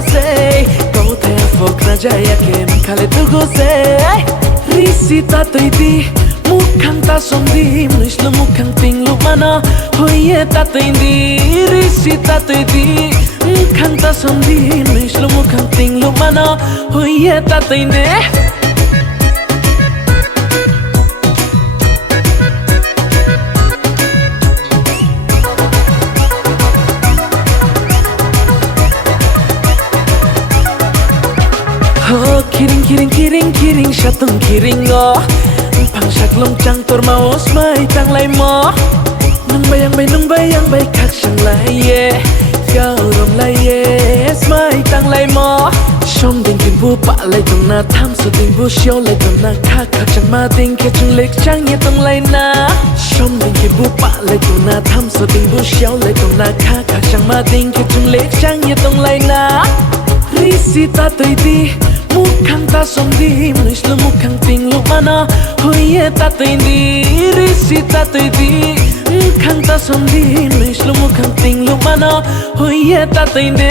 say go there for knajaya kem khale tu go say risita toidi mukhang ta somdi mishlo mukhang tinglu mana hoye ta toidi risita toidi mukhang ta somdi mishlo mukhang tinglu mana hoye ta toidi kiring shatong kiring oh pangsak longchang tor maos mai tang lai mo nung bayang bay khak sang lai ye gao rom lai ye mai tang lai mo shom ding kin bu pa lai tong na tham so ding bu xiao lai tong na khak chang ma ding ke chung lek chang ye tong lai na shom ding kin bu pa lai tong na tham so ding bu xiao lai tong na khak chang ma ding ke chung lek chang ye tong lai na risita toidi mukhang ta somdi mishlo mukhang tinglu mana hoye ta toidi risita toidi mukhang ta somdi mishlo mukhang tinglu mana hoye ta toidi